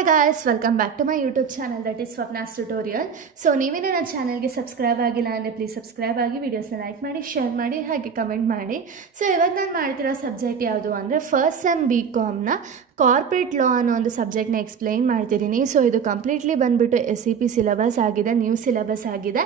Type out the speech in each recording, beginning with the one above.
Hi guys, welcome back to my YouTube channel that is Swapna's Tutorial. So ನೀವೇನ ನನ್ನ ಚಾನೆಲ್ಗೆ subscribe ಆಗಿಲ್ಲ ಅಂದರೆ ಪ್ಲೀಸ್ ಸಬ್ಸ್ಕ್ರೈಬ್ ಆಗಿ ವಿಡಿಯೋಸ್ನ ಲೈಕ್ ಮಾಡಿ ಶೇರ್ ಮಾಡಿ ಹಾಗೆ ಕಮೆಂಟ್ ಮಾಡಿ. ಸೊ ಇವತ್ತು ನಾನು ಮಾಡ್ತಿರೋ ಸಬ್ಜೆಕ್ಟ್ ಯಾವುದು ಅಂದರೆ ಫಸ್ಟ್ ಸೆಮ್ BComನ ಕಾರ್ಪೊರೇಟ್ ಲಾ ಅನ್ನೋ ಒಂದು ಸಬ್ಜೆಕ್ಟ್ನ ಎಕ್ಸ್ಪ್ಲೈನ್ ಮಾಡ್ತಿದ್ದೀನಿ. ಸೊ ಇದು ಕಂಪ್ಲೀಟ್ಲಿ ಬಂದುಬಿಟ್ಟು SEP ಸಿಲೆಬಸ್ ಆಗಿದೆ, ನ್ಯೂ ಸಿಲೆಬಸ್ ಆಗಿದೆ.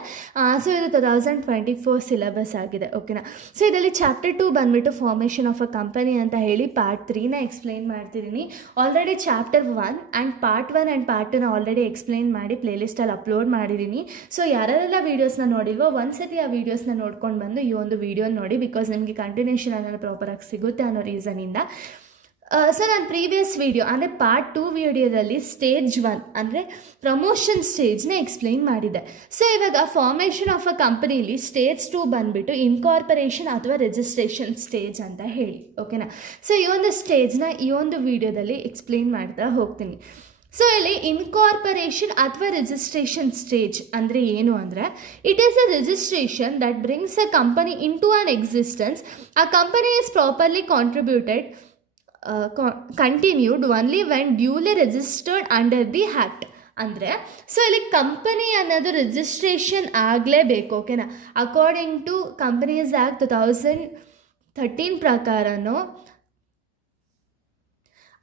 ಸೊ ಇದು 2024 ಸಿಲೆಬಸ್ ಆಗಿದೆ, ಓಕೆನಾ. ಸೊ ಇದರಲ್ಲಿ ಚಾಪ್ಟರ್ 2 ಬಂದುಬಿಟ್ಟು ಫಾರ್ಮೇಷನ್ ಆಫ್ ಅ ಕಂಪನಿ ಅಂತ ಹೇಳಿ ಪಾರ್ಟ್ 3ನ ಎಕ್ಸ್ಪ್ಲೈನ್ ಮಾಡ್ತಿದ್ದೀನಿ. Already chapter 1 and part 1 and part 2ನ ಆಲ್ರೆಡಿ ಎಕ್ಸ್ಪ್ಲೈನ್ ಮಾಡಿ ಪ್ಲೇಲಿಸ್ಟಲ್ಲಿ ಅಪ್ಲೋಡ್ ಮಾಡಿದ್ದೀನಿ. ಸೊ ಯಾರೆಲ್ಲ ವೀಡಿಯೋಸ್ನ ನೋಡಿಲ್ವೋ ಒಂದ್ಸತಿ ಆ ವೀಡಿಯೋಸ್ನ ನೋಡ್ಕೊಂಡು ಬಂದು ಈ ಒಂದು ವೀಡಿಯೋ ನೋಡಿ, ಬಿಕಾಸ್ ನಿಮಗೆ ಕಂಟಿನ್ಯೂಷನ್ ಅನ್ನೋದು ಪ್ರಾಪರಾಗಿ ಸಿಗುತ್ತೆ ಅನ್ನೋ ರೀಸನಿಂದ. ಸೊ ನಾನು ಪ್ರೀವಿಯಸ್ ವಿಡಿಯೋ ಅಂದರೆ ಪಾರ್ಟ್ 2 ವಿಡಿಯೋದಲ್ಲಿ ಸ್ಟೇಜ್ 1 ಅಂದರೆ ಪ್ರಮೋಷನ್ ಸ್ಟೇಜ್ನ ಎಕ್ಸ್ಪ್ಲೈನ್ ಮಾಡಿದೆ. ಸೊ ಇವಾಗ ಫಾರ್ಮೇಷನ್ ಆಫ್ ಅ ಕಂಪನಿಲಿ ಸ್ಟೇಜ್ 2 ಬಂದುಬಿಟ್ಟು ಇನ್ಕಾರ್ಪೊರೇಷನ್ ಅಥವಾ ರಿಜಿಸ್ಟ್ರೇಷನ್ ಸ್ಟೇಜ್ ಅಂತ ಹೇಳಿ, ಓಕೆನಾ. ಸೊ ಈ ಒಂದು ಸ್ಟೇಜ್ನ ಈ ಒಂದು ವಿಡಿಯೋದಲ್ಲಿ ಎಕ್ಸ್ಪ್ಲೈನ್ ಮಾಡ್ತಾ ಹೋಗ್ತೀನಿ. ಸೊ ಇಲ್ಲಿ ಇನ್ಕಾರ್ಪೊರೇಷನ್ ಅಥವಾ ರಿಜಿಸ್ಟ್ರೇಷನ್ ಸ್ಟೇಜ್ ಅಂದರೆ ಏನು ಅಂದರೆ it is a registration that brings a company into an existence. ಆ company is properly contributed continued only when duly registered under the act. ಅಂದರೆ ಸೊ ಇಲ್ಲಿ ಕಂಪನಿ ಅನ್ನೋದು ರಿಜಿಸ್ಟ್ರೇಷನ್ ಆಗಲೇಬೇಕು, ಓಕೆನಾ. ಅಕಾರ್ಡಿಂಗ್ ಟು ಕಂಪನೀಸ್ ಆ್ಯಕ್ಟ್ 2013 ಪ್ರಕಾರನೋ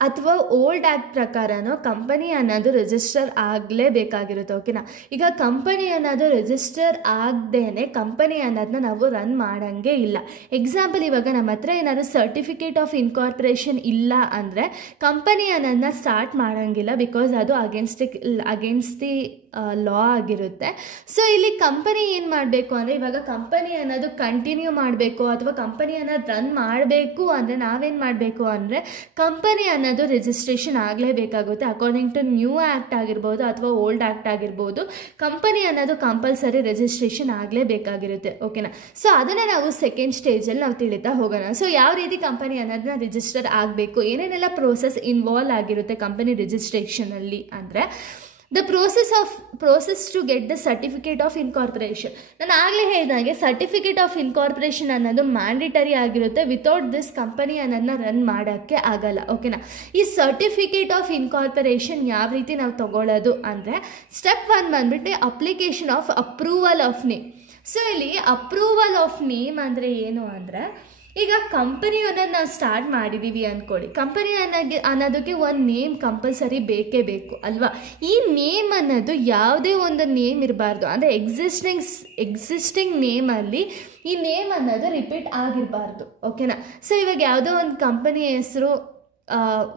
ಅಥವಾ old act ಪ್ರಕಾರನೋ company ಅನ್ನೋದು ರಿಜಿಸ್ಟರ್ ಆಗಲೇಬೇಕಾಗಿರುತ್ತೆ, ಓಕೆನಾ. ಈಗ ಕಂಪನಿ ಅನ್ನೋದು ರಿಜಿಸ್ಟರ್ ಆಗದೇನೆ ಕಂಪನಿ ಅನ್ನೋದನ್ನ ನಾವು ರನ್ ಮಾಡೋಂಗೆ ಇಲ್ಲ. ಎಕ್ಸಾಂಪಲ್, ಇವಾಗ ನಮ್ಮ ಹತ್ರ ಏನಾದರೂ ಸರ್ಟಿಫಿಕೇಟ್ ಆಫ್ ಇನ್ಕಾರ್ಪೊರೇಷನ್ ಇಲ್ಲ ಅಂದರೆ ಕಂಪನಿ ಅನ್ನೋದನ್ನ ಸ್ಟಾರ್ಟ್ ಮಾಡೋಂಗಿಲ್ಲ, ಬಿಕಾಸ್ ಅದು ಅಗೇನ್ಸ್ಟ್ ದಿ ಲಾ ಆಗಿರುತ್ತೆ. ಸೊ ಇಲ್ಲಿ ಕಂಪನಿ ಏನು ಮಾಡಬೇಕು ಅಂದರೆ ಇವಾಗ ಕಂಪನಿ ಅನ್ನೋದು ಕಂಟಿನ್ಯೂ ಮಾಡಬೇಕು ಅಥವಾ ಕಂಪನಿ ಅನ್ನೋದು ರನ್ ಮಾಡಬೇಕು ಅಂದರೆ ನಾವೇನು ಮಾಡಬೇಕು ಅಂದರೆ ಕಂಪನಿ ಅನ್ನೋದು ರಿಜಿಸ್ಟ್ರೇಷನ್ ಆಗಲೇಬೇಕಾಗುತ್ತೆ. ಅಕಾರ್ಡಿಂಗ್ ಟು ನ್ಯೂ ಆ್ಯಕ್ಟ್ ಆಗಿರ್ಬೋದು ಅಥವಾ ಓಲ್ಡ್ ಆ್ಯಕ್ಟ್ ಆಗಿರ್ಬೋದು, ಕಂಪನಿ ಅನ್ನೋದು ಕಂಪಲ್ಸರಿ ರಿಜಿಸ್ಟ್ರೇಷನ್ ಆಗಲೇಬೇಕಾಗಿರುತ್ತೆ, ಓಕೆನಾ. ಸೊ ಅದನ್ನು ನಾವು ಸೆಕೆಂಡ್ ಸ್ಟೇಜಲ್ಲಿ ನಾವು ತಿಳಿತಾ ಹೋಗೋಣ. ಸೊ ಯಾವ ರೀತಿ ಕಂಪನಿ ಅನ್ನೋದನ್ನ ರಿಜಿಸ್ಟರ್ ಆಗಬೇಕು, ಏನೇನೆಲ್ಲ ಪ್ರೋಸೆಸ್ ಇನ್ವಾಲ್ವ್ ಆಗಿರುತ್ತೆ ಕಂಪನಿ ರಿಜಿಸ್ಟ್ರೇಷನಲ್ಲಿ ಅಂದರೆ the process to get the certificate of incorporation. ನಾನು ಆಗಲೇ ಹೇಳಿದಾಗೆ ಸರ್ಟಿಫಿಕೇಟ್ ಆಫ್ ಇನ್ಕಾರ್ಪೊರೇಷನ್ ಅನ್ನೋದು ಮ್ಯಾಂಡೇಟರಿ ಆಗಿರುತ್ತೆ. ವಿತೌಟ್ ದಿಸ್ ಕಂಪನಿ ಅನ್ನೋದನ್ನ ರನ್ ಮಾಡೋಕ್ಕೆ ಆಗಲ್ಲ, ಓಕೆನಾ. ಈ ಸರ್ಟಿಫಿಕೇಟ್ ಆಫ್ ಇನ್ಕಾರ್ಪೊರೇಷನ್ ಯಾವ ರೀತಿ ನಾವು ತಗೊಳ್ಳೋದು ಅಂದರೆ ಸ್ಟೆಪ್ 1 ಬಂದುಬಿಟ್ಟು application of approval of name. So ಇಲ್ಲಿ ಅಪ್ರೂವಲ್ ಆಫ್ ನೇಮ್ ಅಂದರೆ ಏನು ಅಂದರೆ ಈಗ ಕಂಪನಿಯನ್ನು ನಾವು ಸ್ಟಾರ್ಟ್ ಮಾಡಿದ್ದೀವಿ ಅಂದ್ಕೊಳ್ಳಿ, ಕಂಪನಿ ಅನ್ನೋದಕ್ಕೆ ಒಂದು ನೇಮ್ ಕಂಪಲ್ಸರಿ ಬೇಕೇ ಬೇಕು ಅಲ್ವಾ. ಈ ನೇಮ್ ಅನ್ನೋದು ಯಾವುದೇ ಒಂದು ನೇಮ್ ಇರಬಾರ್ದು, ಅಂದರೆ ಎಕ್ಸಿಸ್ಟಿಂಗ್ ನೇಮಲ್ಲಿ ಈ ನೇಮ್ ಅನ್ನೋದು ರಿಪೀಟ್ ಆಗಿರಬಾರ್ದು, ಓಕೆನಾ. ಸೊ ಇವಾಗ ಯಾವುದೋ ಒಂದು ಕಂಪನಿ ಹೆಸರು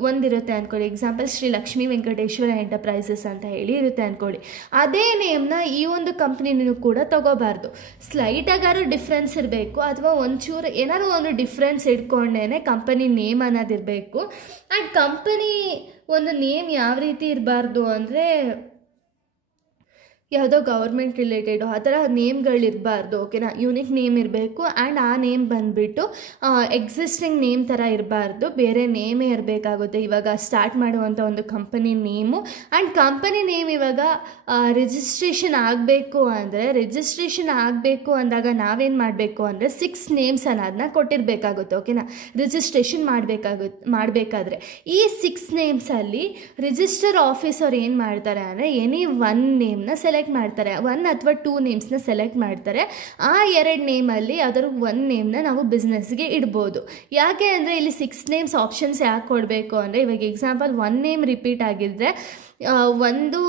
ಒಂದಿರುತ್ತೆ ಅಂದ್ಕೊಳ್ಳಿ, ಎಕ್ಸಾಂಪಲ್ ಶ್ರೀ ಲಕ್ಷ್ಮೀ ವೆಂಕಟೇಶ್ವರ ಎಂಟರ್ಪ್ರೈಸಸ್ ಅಂತ ಹೇಳಿ ಇರುತ್ತೆ ಅಂದ್ಕೊಳ್ಳಿ. ಅದೇ ನೇಮ್ನ ಈ ಒಂದು ಕಂಪ್ನಿನೂ ಕೂಡ ತಗೋಬಾರ್ದು. ಸ್ಲೈಟಾಗಾರು ಡಿಫ್ರೆನ್ಸ್ ಇರಬೇಕು ಅಥವಾ ಒಂಚೂರು ಏನಾದ್ರು ಒಂದು ಡಿಫ್ರೆನ್ಸ್ ಇಟ್ಕೊಂಡೇ ಕಂಪನಿ ನೇಮ್ ಅನ್ನೋದಿರಬೇಕು. ಆ್ಯಂಡ್ ಕಂಪನಿ ಒಂದು ನೇಮ್ ಯಾವ ರೀತಿ ಇರಬಾರ್ದು ಅಂದರೆ ಯಾವುದೋ ಗೌರ್ಮೆಂಟ್ ರಿಲೇಟೆಡು ಆ ಥರ ನೇಮ್ಗಳಿರಬಾರ್ದು, ಓಕೆನಾ. ಯೂನಿಕ್ ನೇಮ್ ಇರಬೇಕು ಆ್ಯಂಡ್ ಆ ನೇಮ್ ಬಂದುಬಿಟ್ಟು ಎಕ್ಸಿಸ್ಟಿಂಗ್ ನೇಮ್ ಥರ ಇರಬಾರ್ದು, ಬೇರೆ ನೇಮೇ ಇರಬೇಕಾಗುತ್ತೆ. ಇವಾಗ ಸ್ಟಾರ್ಟ್ ಮಾಡುವಂಥ ಒಂದು company name and company name ಇವಾಗ ರಿಜಿಸ್ಟ್ರೇಷನ್ ಆಗಬೇಕು ಅಂದಾಗ ನಾವೇನು ಮಾಡಬೇಕು ಅಂದರೆ 6 ನೇಮ್ಸ್ ಅನ್ನೋದನ್ನ ಕೊಟ್ಟಿರಬೇಕಾಗುತ್ತೆ, ಓಕೆನಾ. ರಿಜಿಸ್ಟ್ರೇಷನ್ ಮಾಡಬೇಕಾದ್ರೆ ಈ 6 ನೇಮ್ಸಲ್ಲಿ ರಿಜಿಸ್ಟರ್ ಆಫೀಸರ್ ಏನು ಮಾಡ್ತಾರೆ ಅಂದರೆ ಎನಿ 1 ನೇಮ್ನ ಸೆಲೆಕ್ಟ್ ಮಾಡ್ತಾರೆ, 1 ಅಥವಾ 2 ನೇಮ್ಸ್ನ ಸೆಲೆಕ್ಟ್ ಮಾಡ್ತಾರೆ. ಆ 2 ನೇಮಲ್ಲಿ ಅದರ 1 ನೇಮ್ನ ನಾವು ಬಿಸ್ನೆಸ್ಗೆ ಇಡ್ಬೋದು. ಯಾಕೆ ಅಂದರೆ ಇಲ್ಲಿ 6 ನೇಮ್ಸ್ ಆಪ್ಷನ್ಸ್ ಯಾಕೆ ಕೊಡಬೇಕು ಅಂದರೆ ಇವಾಗ ಎಕ್ಸಾಂಪಲ್ 1 ನೇಮ್ ರಿಪೀಟ್ ಆಗಿದ್ದರೆ ಒಂದು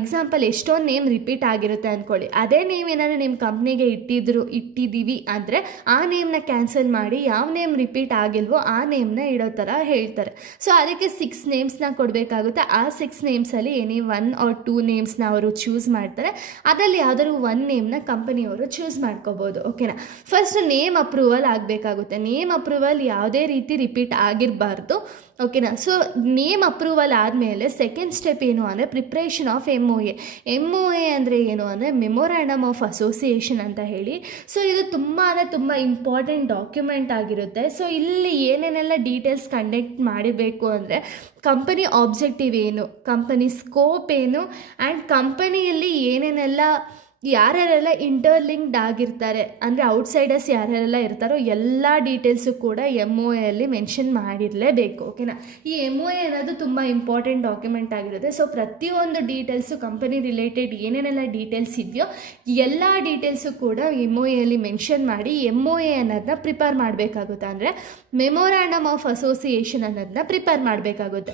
ಎಕ್ಸಾಂಪಲ್ ಎಷ್ಟೊಂದು ನೇಮ್ ರಿಪೀಟ್ ಆಗಿರುತ್ತೆ ಅಂದ್ಕೊಳ್ಳಿ, ಅದೇ ನೇಮ್ ಏನಾದರೂ ನಿಮ್ಮ ಕಂಪ್ನಿಗೆ ಇಟ್ಟಿದ್ದೀವಿ ಅಂದರೆ ಆ ನೇಮ್ನ ಕ್ಯಾನ್ಸಲ್ ಮಾಡಿ ಯಾವ ನೇಮ್ ರಿಪೀಟ್ ಆಗಿಲ್ವೋ ಆ ನೇಮ್ನ ಇಡೋ ಥರ ಹೇಳ್ತಾರೆ. ಸೊ ಅದಕ್ಕೆ 6 ನೇಮ್ಸ್ನ ಕೊಡಬೇಕಾಗುತ್ತೆ. ಆ 6 ನೇಮ್ಸಲ್ಲಿ ಎನಿ 1 or 2 ನೇಮ್ಸ್ನ ಅವರು ಚೂಸ್ ಮಾಡ್ತಾರೆ, ಅದರಲ್ಲಿ ಯಾವ್ದಾದ್ರು 1 ನೇಮ್ನ ಕಂಪನಿಯವರು ಚೂಸ್ ಮಾಡ್ಕೋಬೋದು, ಓಕೆನಾ. ಫಸ್ಟ್ ನೇಮ್ ಅಪ್ರೂವಲ್ ಆಗಬೇಕಾಗುತ್ತೆ. ನೇಮ್ ಅಪ್ರೂವಲ್ ಯಾವುದೇ ರೀತಿ ರಿಪೀಟ್ ಆಗಿರಬಾರ್ದು, ಓಕೆನಾ. ಸೊ ನೇಮ್ ಅಪ್ರೂವಲ್ ಆದಮೇಲೆ ಸೆಕೆಂಡ್ ಸ್ಟೆಪ್ ಏನು ಅಂದರೆ ಪ್ರಿಪ್ರೇಷನ್ ಆಫ್ MOA ಅಂದರೆ ಏನು ಅಂದರೆ ಮೆಮೊರಾಂಡಮ್ ಆಫ್ ಅಸೋಸಿಯೇಷನ್ ಅಂತ ಹೇಳಿ. ಸೊ ಇದು ತುಂಬ ಇಂಪಾರ್ಟೆಂಟ್ ಡಾಕ್ಯುಮೆಂಟ್ ಆಗಿರುತ್ತೆ. ಸೊ ಇಲ್ಲಿ ಏನೇನೆಲ್ಲ ಡೀಟೇಲ್ಸ್ ಕಂಡಕ್ಟ್ ಮಾಡಿರಬೇಕು ಅಂದರೆ ಕಂಪನಿ ಆಬ್ಜೆಕ್ಟಿವ್ ಏನು, ಕಂಪನಿ ಸ್ಕೋಪ್ ಏನು ಆ್ಯಂಡ್ ಕಂಪನಿಯಲ್ಲಿ ಏನೇನೆಲ್ಲ ಯಾರ್ಯಾರೆಲ್ಲ ಇಂಟರ್ಲಿಂಕ್ಡ್ ಆಗಿರ್ತಾರೆ, ಅಂದರೆ ಔಟ್ಸೈಡರ್ಸ್ ಯಾರ್ಯಾರೆಲ್ಲ ಇರ್ತಾರೋ ಎಲ್ಲ ಡೀಟೇಲ್ಸು ಕೂಡ MOAಯಲ್ಲಿ ಮೆನ್ಷನ್ ಮಾಡಿರಲೇಬೇಕು. ಓಕೆನಾ. ಈ MOA ಅನ್ನೋದು ತುಂಬ ಇಂಪಾರ್ಟೆಂಟ್ ಡಾಕ್ಯುಮೆಂಟ್ ಆಗಿರುತ್ತೆ. ಸೊ ಪ್ರತಿಯೊಂದು ಡೀಟೇಲ್ಸು ಕಂಪನಿ ರಿಲೇಟೆಡ್ ಏನೇನೆಲ್ಲ ಡೀಟೇಲ್ಸ್ ಇದೆಯೋ ಎಲ್ಲ ಡೀಟೇಲ್ಸು ಕೂಡ MOAಯಲ್ಲಿ ಮೆನ್ಷನ್ ಮಾಡಿ MOA ಅನ್ನೋದನ್ನ ಪ್ರಿಪೇರ್ ಮಾಡಬೇಕಾಗುತ್ತೆ. ಅಂದರೆ ಮೆಮೊರಾಂಡಮ್ ಆಫ್ ಅಸೋಸಿಯೇಷನ್ ಅನ್ನೋದನ್ನ ಪ್ರಿಪೇರ್ ಮಾಡಬೇಕಾಗುತ್ತೆ.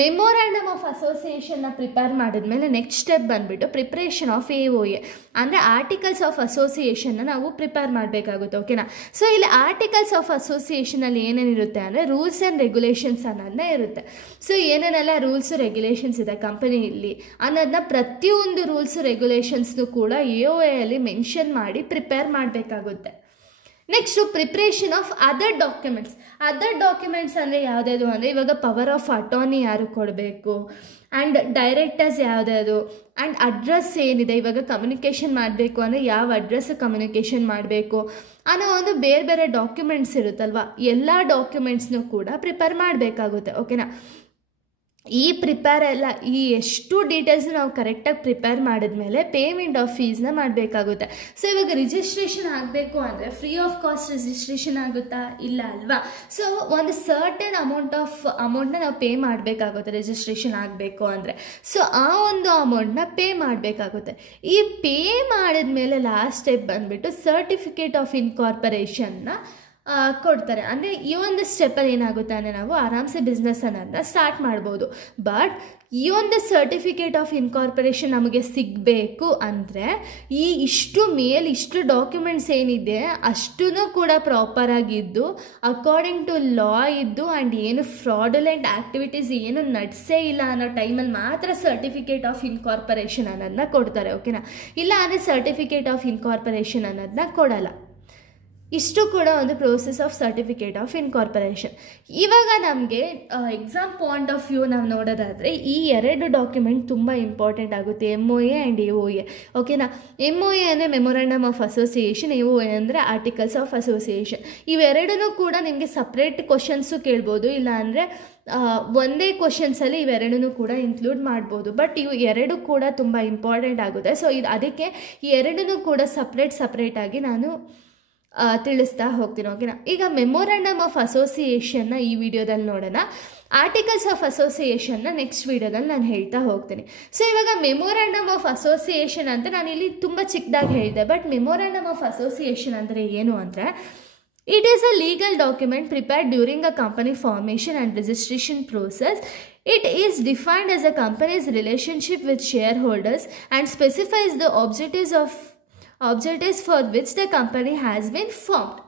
ಮೆಮೊರಾಂಡಮ್ ಆಫ್ ಅಸೋಸಿಯೇಷನ್ನ ಪ್ರಿಪೇರ್ ಮಾಡಿದ್ಮೇಲೆ ನೆಕ್ಸ್ಟ್ ಸ್ಟೆಪ್ ಬಂದುಬಿಟ್ಟು ಪ್ರಿಪ್ರೇಷನ್ ಆಫ್ AOA ಅಂದರೆ ಆರ್ಟಿಕಲ್ಸ್ ಆಫ್ ಅಸೋಸಿಯೇಷನ್ನ ನಾವು ಪ್ರಿಪೇರ್ ಮಾಡಬೇಕಾಗುತ್ತೆ. ಓಕೆನಾ. ಸೊ ಇಲ್ಲಿ ಆರ್ಟಿಕಲ್ಸ್ ಆಫ್ ಅಸೋಸಿಯೇಷನಲ್ಲಿ ಏನೇನಿರುತ್ತೆ ಅಂದರೆ ರೂಲ್ಸ್ ಆ್ಯಂಡ್ ರೆಗ್ಯುಲೇಷನ್ಸ್ ಅನ್ನೋದನ್ನ ಇರುತ್ತೆ. ಸೊ ಏನೇನೆಲ್ಲ ರೂಲ್ಸು ರೆಗ್ಯುಲೇಷನ್ಸ್ ಇದೆ ಕಂಪನಿಯಲ್ಲಿ ಅನ್ನೋದನ್ನ ಪ್ರತಿಯೊಂದು ರೂಲ್ಸು ರೆಗ್ಯುಲೇಷನ್ಸ್ನು ಕೂಡ AOAಯಲ್ಲಿ ಮೆನ್ಷನ್ ಮಾಡಿ ಪ್ರಿಪೇರ್ ಮಾಡಬೇಕಾಗುತ್ತೆ. Next preparation of other documents ಅಂದರೆ ಯಾವುದ್ಯಾವುದು ಅಂದರೆ ಇವಾಗ ಪವರ್ ಆಫ್ ಅಟಾರ್ನಿ ಯಾರು ಕೊಡಬೇಕು, ಆ್ಯಂಡ್ ಡೈರೆಕ್ಟರ್ಸ್ ಯಾವುದ್ಯಾವುದು, ಆ್ಯಂಡ್ ಅಡ್ರೆಸ್ ಏನಿದೆ, ಇವಾಗ ಕಮ್ಯುನಿಕೇಷನ್ ಮಾಡಬೇಕು ಅಂದರೆ ಯಾವ ಅಡ್ರೆಸ್ ಕಮ್ಯುನಿಕೇಷನ್ ಮಾಡಬೇಕು ಅನ್ನೋ ಒಂದು ಬೇರೆ ಬೇರೆ ಡಾಕ್ಯುಮೆಂಟ್ಸ್ ಇರುತ್ತಲ್ವ, ಎಲ್ಲ ಡಾಕ್ಯುಮೆಂಟ್ಸ್ನೂ ಕೂಡ ಪ್ರಿಪೇರ್ ಮಾಡಬೇಕಾಗುತ್ತೆ. ಓಕೆನಾ. ಈ ಎಷ್ಟು ಡೀಟೇಲ್ಸ್ ನಾವು ಕರೆಕ್ಟಾಗಿ ಪ್ರಿಪೇರ್ ಮಾಡಿದ್ಮೇಲೆ ಪೇಮೆಂಟ್ ಆಫ್ ಫೀಸ್ನ ಮಾಡಬೇಕಾಗುತ್ತೆ. ಸೊ ಇವಾಗ ರಿಜಿಸ್ಟ್ರೇಷನ್ ಆಗಬೇಕು ಅಂದರೆ ಫ್ರೀ ಆಫ್ ಕಾಸ್ಟ್ ರಿಜಿಸ್ಟ್ರೇಷನ್ ಆಗುತ್ತಾ? ಇಲ್ಲ ಅಲ್ವಾ. ಸೊ ಒಂದು ಸರ್ಟನ್ ಅಮೌಂಟ್ನ ನಾವು ಪೇ ಮಾಡಬೇಕಾಗುತ್ತೆ ರಿಜಿಸ್ಟ್ರೇಷನ್ ಆಗಬೇಕು ಅಂದರೆ. ಸೊ ಆ ಒಂದು ಅಮೌಂಟ್ನ ಪೇ ಮಾಡಬೇಕಾಗುತ್ತೆ. ಈ ಪೇ ಮಾಡಿದ್ಮೇಲೆ ಲಾಸ್ಟ್ ಸ್ಟೆಪ್ ಬಂದುಬಿಟ್ಟು ಸರ್ಟಿಫಿಕೇಟ್ ಆಫ್ ಇನ್ಕಾರ್ಪೊರೇಷನ್ನ ಕೊಡ್ತಾರೆ. ಅಂದರೆ ಈ ಒಂದು ಸ್ಟೆಪ್ಪಲ್ಲಿ ಏನಾಗುತ್ತೆ ಅಂದರೆ ನಾವು ಆರಾಮ್ಸೆ ಬಿಸ್ನೆಸ್ ಅನ್ನೋದನ್ನ ಸ್ಟಾರ್ಟ್ ಮಾಡ್ಬೋದು. ಬಟ್ ಈ ಒಂದು ಸರ್ಟಿಫಿಕೇಟ್ ಆಫ್ ಇನ್ಕಾರ್ಪೊರೇಷನ್ ನಮಗೆ ಸಿಗಬೇಕು ಅಂದರೆ ಇಷ್ಟು ಡಾಕ್ಯುಮೆಂಟ್ಸ್ ಏನಿದೆ ಅಷ್ಟೂ ಕೂಡ ಪ್ರಾಪರಾಗಿದ್ದು ಅಕಾರ್ಡಿಂಗ್ ಟು ಲಾ ಇದ್ದು ಆ್ಯಂಡ್ ಏನು ಫ್ರಾಡುಲೆಂಟ್ ಆ್ಯಕ್ಟಿವಿಟೀಸ್ ಏನು ನಡೆಸೇ ಇಲ್ಲ ಅನ್ನೋ ಟೈಮಲ್ಲಿ ಮಾತ್ರ ಸರ್ಟಿಫಿಕೇಟ್ ಆಫ್ ಇನ್ಕಾರ್ಪೊರೇಷನ್ ಅನ್ನೋದನ್ನ ಕೊಡ್ತಾರೆ. ಓಕೆನಾ. ಇಲ್ಲ ಅಂದರೆ ಸರ್ಟಿಫಿಕೇಟ್ ಆಫ್ ಇನ್ಕಾರ್ಪೊರೇಷನ್ ಅನ್ನೋದನ್ನ ಕೊಡಲ್ಲ. ಇಷ್ಟು ಕೂಡ ಒಂದು process of certificate of incorporation. ಇವಾಗ ನಮಗೆ ಎಕ್ಸಾಮ್ ಪಾಯಿಂಟ್ ಆಫ್ ವ್ಯೂ ನಾವು ನೋಡೋದಾದರೆ ಈ ಎರಡು ಡಾಕ್ಯುಮೆಂಟ್ ತುಂಬ ಇಂಪಾರ್ಟೆಂಟ್ ಆಗುತ್ತೆ, MOA ಆ್ಯಂಡ್ AOA. ಓಕೆನಾ. MOA ಅಂದರೆ ಮೆಮೊರಾಂಡಮ್ ಆಫ್ ಅಸೋಸಿಯೇಷನ್, AOA ಅಂದರೆ ಆರ್ಟಿಕಲ್ಸ್ ಆಫ್ ಅಸೋಸಿಯೇಷನ್. ಇವೆರಡೂ ಕೂಡ ನಿಮಗೆ ಸಪ್ರೇಟ್ ಕ್ವಶನ್ಸು ಕೇಳ್ಬೋದು, ಇಲ್ಲ ಅಂದರೆ ಒಂದೇ ಕ್ವಶನ್ಸಲ್ಲಿ ಇವೆರಡೂ ಕೂಡ ಇನ್ಕ್ಲೂಡ್ ಮಾಡ್ಬೋದು. ಬಟ್ ಇವು ಎರಡು ಕೂಡ ತುಂಬ ಇಂಪಾರ್ಟೆಂಟ್ ಆಗುತ್ತೆ. ಸೊ ಅದಕ್ಕೆ ಈ ಎರಡೂ ಕೂಡ ಸಪ್ರೇಟಾಗಿ ನಾನು ತಿಳಿಸ್ತಾ ಹೋಗ್ತೀನಿ. ಓಕೆನಾ. ಈಗ ಮೆಮೊರಾಂಡಮ್ ಆಫ್ ಅಸೋಸಿಯೇಷನ್ನ ಈ ವಿಡಿಯೋದಲ್ಲಿ ನೋಡೋಣ. ಆರ್ಟಿಕಲ್ಸ್ ಆಫ್ ಅಸೋಸಿಯೇಷನ್ನ ನೆಕ್ಸ್ಟ್ ವಿಡಿಯೋದಲ್ಲಿ ನಾನು ಹೇಳ್ತಾ ಹೋಗ್ತೀನಿ. ಸೊ ಇವಾಗ ಮೆಮೊರಾಂಡಮ್ ಆಫ್ ಅಸೋಸಿಯೇಷನ್ ಅಂತ ನಾನು ಇಲ್ಲಿ ತುಂಬ ಚಿಕ್ಕದಾಗಿ ಹೇಳಿದೆ. ಬಟ್ ಮೆಮೊರಾಂಡಮ್ ಆಫ್ ಅಸೋಸಿಯೇಷನ್ ಅಂದರೆ ಏನು ಅಂದರೆ it is a legal document prepared during a company formation and registration process. It is defined as a company's relationship with shareholders and specifies the objectives for which the company has been formed.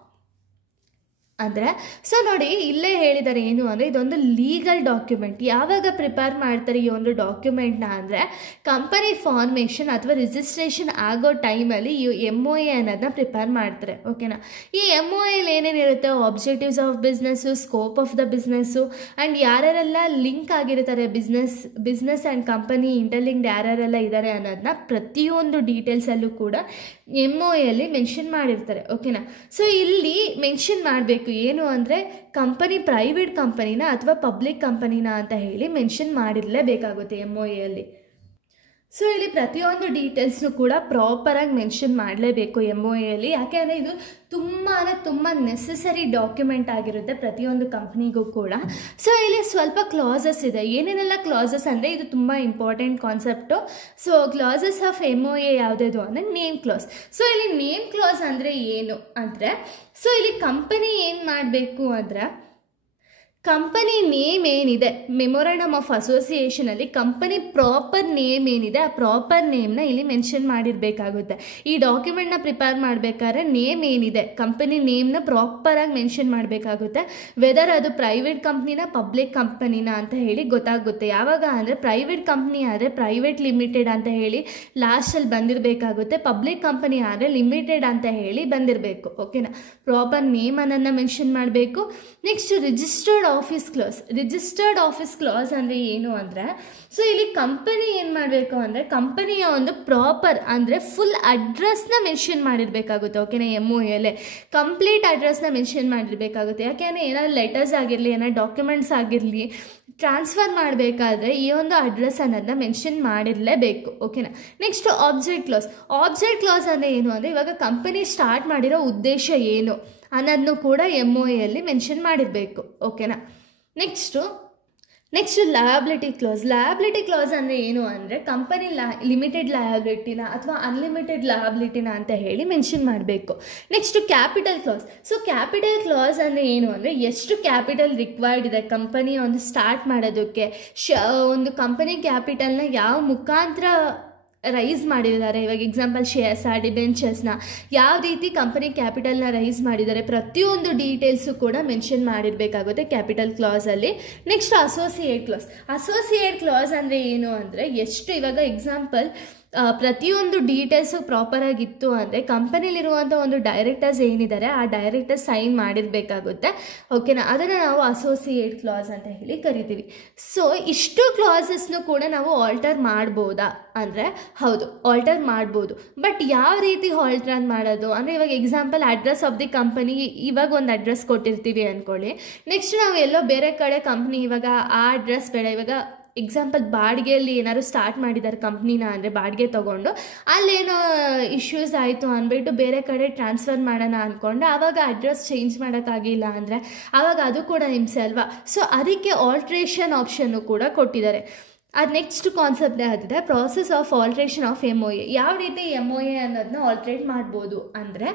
ಅಂದರೆ so ನೋಡಿ ಇಲ್ಲೇ ಹೇಳಿದ್ದಾರೆ ಏನು ಅಂದರೆ ಇದೊಂದು legal document. ಯಾವಾಗ prepare ಮಾಡ್ತಾರೆ ಈ ಒಂದು ಡಾಕ್ಯುಮೆಂಟ್ನ ಅಂದರೆ ಕಂಪನಿ ಫಾರ್ಮೇಷನ್ ಅಥವಾ ರಿಜಿಸ್ಟ್ರೇಷನ್ ಆಗೋ ಟೈಮಲ್ಲಿ ಈ MOA ಅನ್ನೋದನ್ನ ಪ್ರಿಪೇರ್ ಮಾಡ್ತಾರೆ. ಓಕೆನಾ. ಈ MOAಲ್ಲಿ ಏನೇನಿರುತ್ತೆ, objectives of business, scope of the business, and ಯಾರ್ಯಾರೆಲ್ಲ ಲಿಂಕ್ ಆಗಿರ್ತಾರೆ ಬಿಸ್ನೆಸ್ ಆ್ಯಂಡ್ ಕಂಪನಿ ಇಂಟರ್ಲಿಂಕ್ಡ್ ಯಾರ್ಯಾರೆಲ್ಲ ಇದ್ದಾರೆ ಅನ್ನೋದನ್ನ ಪ್ರತಿಯೊಂದು ಡೀಟೇಲ್ಸಲ್ಲೂ ಕೂಡ MOAಯಲ್ಲಿ ಮೆನ್ಷನ್ ಮಾಡಿರ್ತಾರೆ. ಓಕೆನಾ. ಸೊ ಇಲ್ಲಿ ಮೆನ್ಷನ್ ಮಾಡಬೇಕು ಏನು ಅಂದರೆ ಕಂಪನಿ ಪ್ರೈವೇಟ್ ಕಂಪನಿನ ಅಥವಾ ಪಬ್ಲಿಕ್ ಕಂಪನಿನ ಅಂತ ಹೇಳಿ ಮೆನ್ಷನ್ ಮಾಡಿರಲೇಬೇಕಾಗುತ್ತೆ MOAಯಲ್ಲಿ. ಸೊ ಇಲ್ಲಿ ಪ್ರತಿಯೊಂದು ಡೀಟೇಲ್ಸ್ನು ಕೂಡ ಪ್ರಾಪರಾಗಿ ಮೆನ್ಷನ್ ಮಾಡಲೇಬೇಕು MOAಯಲ್ಲಿ. ಯಾಕೆಂದರೆ ಇದು ತುಂಬ ನೆಸೆಸರಿ ಡಾಕ್ಯುಮೆಂಟ್ ಆಗಿರುತ್ತೆ ಪ್ರತಿಯೊಂದು ಕಂಪ್ನಿಗೂ ಕೂಡ. ಸೊ ಇಲ್ಲಿ ಸ್ವಲ್ಪ ಕ್ಲಾಸಸ್ ಇದೆ. ಏನೇನೆಲ್ಲ ಕ್ಲಾಸಸ್ ಅಂದರೆ ಇದು ತುಂಬ important concept. So clauses of MOA ಯಾವುದ್ಯಾವುದು ಅಂದರೆ ನೇಮ್ ಕ್ಲಾಸ್. ಸೊ ಇಲ್ಲಿ ನೇಮ್ ಕ್ಲಾಸ್ ಅಂದರೆ ಏನು ಅಂದರೆ ಸೊ ಇಲ್ಲಿ ಕಂಪನಿ ಏನು ಮಾಡಬೇಕು ಅಂದರೆ ಕಂಪನಿ ನೇಮ್ ಏನಿದೆ ಮೆಮೊರಾಂಡಮ್ ಆಫ್ ಅಸೋಸಿಯೇಷನಲ್ಲಿ ಕಂಪನಿ ಪ್ರಾಪರ್ ನೇಮ್ ಏನಿದೆ ಆ ಪ್ರಾಪರ್ ನೇಮ್ನ ಇಲ್ಲಿ ಮೆನ್ಷನ್ ಮಾಡಿರಬೇಕಾಗುತ್ತೆ. ಈ ಡಾಕ್ಯುಮೆಂಟ್ನ ಪ್ರಿಪೇರ್ ಮಾಡಬೇಕಾದ್ರೆ ನೇಮ್ ಏನಿದೆ ಕಂಪನಿ ನೇಮ್ನ ಪ್ರಾಪರಾಗಿ ಮೆನ್ಷನ್ ಮಾಡಬೇಕಾಗುತ್ತೆ. ವೆದರ್ ಅದು ಪ್ರೈವೇಟ್ ಕಂಪ್ನಿನ ಪಬ್ಲಿಕ್ ಕಂಪನಿನ ಅಂತ ಹೇಳಿ ಗೊತ್ತಾಗುತ್ತೆ. ಯಾವಾಗ ಅಂದರೆ ಪ್ರೈವೇಟ್ ಕಂಪ್ನಿ ಆದರೆ ಪ್ರೈವೇಟ್ ಲಿಮಿಟೆಡ್ ಅಂತ ಹೇಳಿ ಲಾಸ್ಟಲ್ಲಿ ಬಂದಿರಬೇಕಾಗುತ್ತೆ. ಪಬ್ಲಿಕ್ ಕಂಪನಿ ಆದರೆ ಲಿಮಿಟೆಡ್ ಅಂತ ಹೇಳಿ ಬಂದಿರಬೇಕು. ಓಕೆನಾ. ಪ್ರಾಪರ್ ನೇಮ್ ಅನ್ನೋದನ್ನ ಮೆನ್ಷನ್ ಮಾಡಬೇಕು. ನೆಕ್ಸ್ಟ್ ರಿಜಿಸ್ಟರ್ಡ್ ಆಫೀಸ್ ಕ್ಲಾಸ್ ಅಂದರೆ ಏನು ಅಂದರೆ ಸೊ ಇಲ್ಲಿ ಕಂಪನಿ ಏನು ಮಾಡಬೇಕು ಅಂದರೆ ಕಂಪನಿಯ ಒಂದು ಪ್ರಾಪರ್ ಅಂದರೆ ಫುಲ್ ಅಡ್ರೆಸ್ನ ಮೆನ್ಷನ್ ಮಾಡಿರಬೇಕಾಗುತ್ತೆ. ಓಕೆನಾ. MOAಲ್ಲೇ ಕಂಪ್ಲೀಟ್ ಅಡ್ರೆಸ್ನ ಮೆನ್ಷನ್ ಮಾಡಿರಬೇಕಾಗುತ್ತೆ. ಯಾಕೆಂದರೆ ಏನಾದ್ರು ಲೆಟರ್ಸ್ ಆಗಿರಲಿ, ಏನಾದ್ರು ಡಾಕ್ಯುಮೆಂಟ್ಸ್ ಆಗಿರಲಿ, ಟ್ರಾನ್ಸ್ಫರ್ ಮಾಡಬೇಕಾದ್ರೆ ಈ ಒಂದು ಅಡ್ರೆಸ್ ಅನ್ನೋದನ್ನ ಮೆನ್ಷನ್ ಮಾಡಿರಲೇಬೇಕು. ಓಕೆನಾ. Next object class. Object class ಅಂದರೆ ಏನು ಅಂದರೆ ಇವಾಗ ಕಂಪನಿ ಸ್ಟಾರ್ಟ್ ಮಾಡಿರೋ ಉದ್ದೇಶ ಏನು ಅನ್ನೋದನ್ನು ಕೂಡ MOAಯಲ್ಲಿ ಮೆನ್ಷನ್ ಮಾಡಿರಬೇಕು. ಓಕೆನಾ. Next liability class. Liability class ಅಂದರೆ ಏನು ಅಂದರೆ ಕಂಪನಿ ಲಿಮಿಟೆಡ್ ಲಯಬಿಲಿಟಿನ ಅಥವಾ ಅನ್ಲಿಮಿಟೆಡ್ ಲಯಬಿಲಿಟಿನ ಅಂತ ಹೇಳಿ ಮೆನ್ಷನ್ ಮಾಡಬೇಕು. Next capital class. So capital class ಅಂದರೆ ಏನು ಅಂದರೆ ಎಷ್ಟು ಕ್ಯಾಪಿಟಲ್ ರಿಕ್ವೈರ್ಡ್ ಇದೆ ಕಂಪನಿ ಒಂದು ಸ್ಟಾರ್ಟ್ ಮಾಡೋದಕ್ಕೆ, ಒಂದು ಕಂಪನಿ ಕ್ಯಾಪಿಟಲ್ನ ಯಾವ ಮುಖಾಂತರ ರೈಸ್ ಮಾಡಿದ್ದಾರೆ. ಇವಾಗ ಎಕ್ಸಾಂಪಲ್ ಶೇರ್ಸ್ ಡಿಬೆಂಚರ್ಸ್ನ ಯಾವ ರೀತಿ ಕಂಪನಿ ಕ್ಯಾಪಿಟಲ್ನ ರೈಸ್ ಮಾಡಿದ್ದಾರೆ ಪ್ರತಿಯೊಂದು ಡೀಟೇಲ್ಸು ಕೂಡ ಮೆನ್ಷನ್ ಮಾಡಿರಬೇಕಾಗುತ್ತೆ ಕ್ಯಾಪಿಟಲ್ ಕ್ಲಾಸಲ್ಲಿ. Next associate class. Associate class ಅಂದರೆ ಏನು ಅಂದರೆ ಎಷ್ಟು ಇವಾಗ ಎಕ್ಸಾಂಪಲ್ ಪ್ರತಿಯೊಂದು ಡೀಟೇಲ್ಸು ಪ್ರಾಪರಾಗಿತ್ತು ಅಂದರೆ ಕಂಪನಿಲಿರುವಂಥ ಒಂದು ಡೈರೆಕ್ಟರ್ಸ್ ಏನಿದ್ದಾರೆ ಆ ಡೈರೆಕ್ಟರ್ ಸೈನ್ ಮಾಡಿರಬೇಕಾಗುತ್ತೆ. ಓಕೆನಾ. ಅದನ್ನು ನಾವು ಅಸೋಸಿಯೇಟ್ ಕ್ಲಾಸ್ ಅಂತ ಹೇಳಿ ಕರಿತೀವಿ. ಸೊ ಇಷ್ಟು ಕ್ಲಾಸಸ್ನು ಕೂಡ ನಾವು ಆಲ್ಟರ್ ಮಾಡ್ಬೋದಾ ಅಂದರೆ ಹೌದು, ಆಲ್ಟರ್ ಮಾಡ್ಬೋದು. ಬಟ್ ಯಾವ ರೀತಿ ಆಲ್ಟರ್ ಮಾಡೋದು ಅಂದರೆ ಇವಾಗ example address of the company, ಇವಾಗ ಒಂದು ಅಡ್ರೆಸ್ ಕೊಟ್ಟಿರ್ತೀವಿ ಅಂದ್ಕೊಳ್ಳಿ. ನೆಕ್ಸ್ಟ್ ನಾವು ಎಲ್ಲೋ ಬೇರೆ ಕಡೆ ಕಂಪ್ನಿ ಇವಾಗ ಆ ಅಡ್ರೆಸ್ ಬೇಡ, ಇವಾಗ ಎಕ್ಸಾಂಪಲ್ ಬಾಡಿಗೆಯಲ್ಲಿ ಏನಾದ್ರು ಸ್ಟಾರ್ಟ್ ಮಾಡಿದ್ದಾರೆ ಕಂಪ್ನಿನ ಅಂದರೆ ಬಾಡಿಗೆ ತೊಗೊಂಡು ಅಲ್ಲೇನೋ ಇಶ್ಯೂಸ್ ಆಯಿತು ಅಂದ್ಬಿಟ್ಟು ಬೇರೆ ಕಡೆ ಟ್ರಾನ್ಸ್ಫರ್ ಮಾಡೋಣ ಅಂದ್ಕೊಂಡು ಆವಾಗ ಅಡ್ರೆಸ್ ಚೇಂಜ್ ಮಾಡೋಕ್ಕಾಗಿಲ್ಲ ಅಂದರೆ ಆವಾಗ ಅದು ಕೂಡ ಹಿಂಸೆ ಅಲ್ವಾ. ಸೊ ಅದಕ್ಕೆ ಆಲ್ಟ್ರೇಷನ್ ಆಪ್ಷನ್ನು ಕೂಡ ಕೊಟ್ಟಿದ್ದಾರೆ. ಅದು ನೆಕ್ಸ್ಟ್ ಕಾನ್ಸೆಪ್ಟ್ ಆಗಿದೆ process of alteration of MOA. ಯಾವ ರೀತಿ MOA ಅನ್ನೋದನ್ನ ಆಲ್ಟ್ರೇಟ್ ಮಾಡ್ಬೋದು ಅಂದರೆ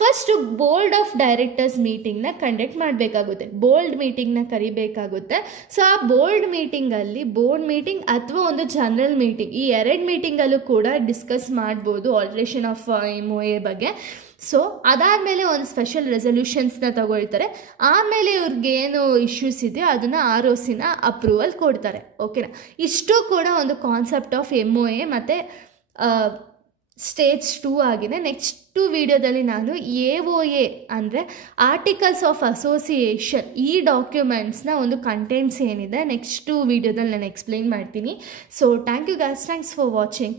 ಫಸ್ಟು ಬೋರ್ಡ್ ಆಫ್ ಡೈರೆಕ್ಟರ್ಸ್ ಮೀಟಿಂಗ್ನ ಕಂಡಕ್ಟ್ ಮಾಡಬೇಕಾಗುತ್ತೆ, ಬೋರ್ಡ್ ಮೀಟಿಂಗ್ನ ಕರಿಬೇಕಾಗುತ್ತೆ. ಸೊ ಆ ಬೋರ್ಡ್ ಮೀಟಿಂಗಲ್ಲಿ ಬೋರ್ಡ್ ಮೀಟಿಂಗ್ ಅಥವಾ ಒಂದು ಜನರಲ್ ಮೀಟಿಂಗ್ ಈ ಎರಡು ಮೀಟಿಂಗಲ್ಲೂ ಕೂಡ ಡಿಸ್ಕಸ್ ಮಾಡ್ಬೋದು ಆಲ್ಟ್ರೇಷನ್ ಆಫ್ MOA ಬಗ್ಗೆ. ಸೊ ಅದಾದಮೇಲೆ ಒಂದು ಸ್ಪೆಷಲ್ ರೆಸಲ್ಯೂಷನ್ಸ್ನ ತಗೊಳ್ತಾರೆ. ಆಮೇಲೆ ಇವ್ರಿಗೇನು ಇಶ್ಯೂಸ್ ಇದೆಯೋ ಅದನ್ನು ROCನ ಅಪ್ರೂವಲ್ ಕೊಡ್ತಾರೆ. ಓಕೆನಾ. ಇಷ್ಟು ಕೂಡ ಒಂದು ಕಾನ್ಸೆಪ್ಟ್ ಆಫ್ MOA ಮತ್ತು ಸ್ಟೇಜ್ 2 ಆಗಿದೆ. ನೆಕ್ಸ್ಟು ವಿಡಿಯೋದಲ್ಲಿ ನಾನು AOA ಅಂದರೆ ಆರ್ಟಿಕಲ್ಸ್ ಆಫ್ ಅಸೋಸಿಯೇಷನ್ ಈ ಡಾಕ್ಯುಮೆಂಟ್ಸ್ನ ಒಂದು ಕಂಟೆಂಟ್ಸ್ ಏನಿದೆ ನೆಕ್ಸ್ಟು ವಿಡಿಯೋದಲ್ಲಿ ನಾನು ಎಕ್ಸ್ಪ್ಲೈನ್ ಮಾಡ್ತೀನಿ. So thank you guys, thanks for watching.